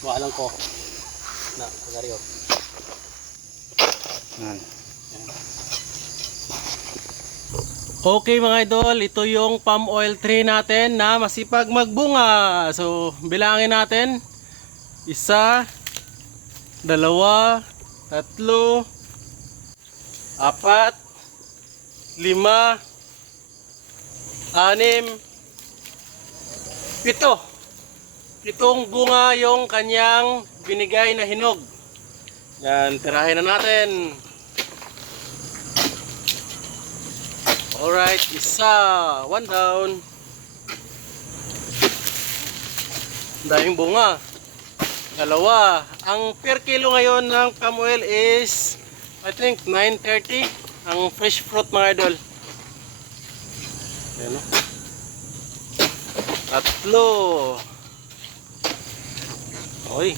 Walang ko. Na, agaryo. Okay mga idol, ito yung palm oil tree natin na masipag magbunga. So, bilangin natin. 1, 2, 3, 4, 5, 6, 7, 7. Itong bunga yung kanyang binigay na hinog. Yan, tirahin na natin. Alright, 1 down. Daming bunga. 2. Ang per kilo ngayon ng palm oil is I think 9.30 ang fresh fruit mga idol. Ayan o. 3. Oy,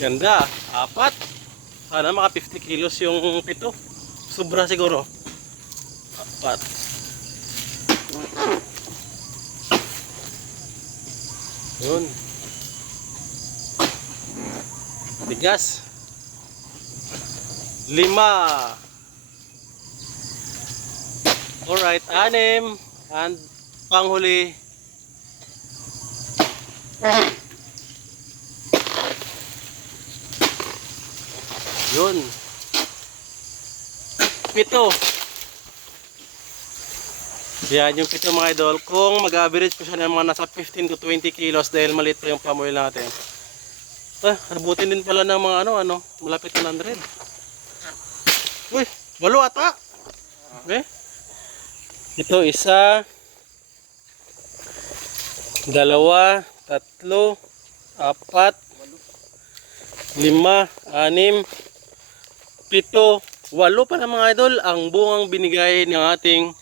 ganda. 4. Sana maka 50 kilos yung 7. Sobra siguro. 4. Yun. Bigas. 5. Alright, 6. And panghuli. Yun. 7. Yan yung 7 mga idol. Kung mag-average po siya ng mga nasa 15 to 20 kilos dahil maliit po yung palm oil natin. Nabutin din pala ng mga malapit na 100. Uy, 8 ata. Okay. Ito 1, 2, 3, 4, 5, 6, 7, 8 pala mga idol ang bungang binigay ng ating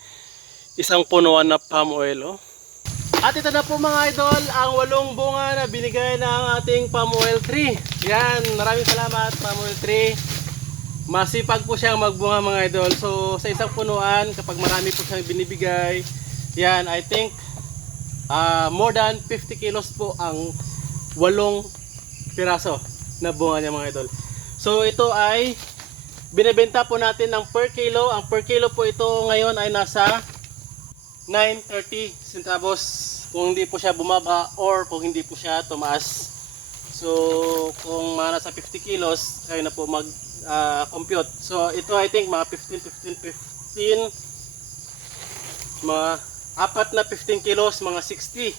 isang punuan na palm oil. At ito na po mga idol ang 8 bunga na binigay ng ating palm oil tree. Yan, maraming salamat palm oil tree. Masipag po siyang magbunga mga idol. So sa isang punuan kapag marami po siyang binibigay, yan I think more than 50 kilos po ang 8 piraso na bunga niya mga idol. So ito ay binebenta po natin ng per kilo. Ang per kilo po ito ngayon ay nasa 9.30 centavos kung hindi po siya bumaba or kung hindi po siya tumaas. So kung mga nasa 50 kilos kayo na po mag compute. So ito I think mga 15 mga 4 na 15 kilos mga 60.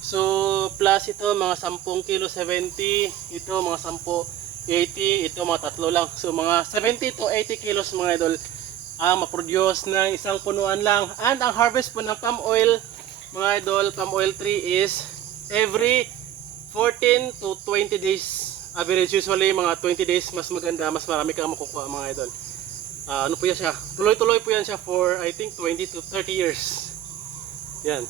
So plus ito mga 10 kilo 70, ito mga 10 80, ito mga 3 lang. So mga 70 to 80 kilos mga idol ang ma-produce ng isang punuan lang. And ang harvest po ng palm oil mga idol, palm oil tree is every 14 to 20 days. Average usually mga 20 days mas maganda, mas marami kang makukuha mga idol. Ano po yan siya? Tuloy-tuloy po yan siya for I think 20 to 30 years. Yan.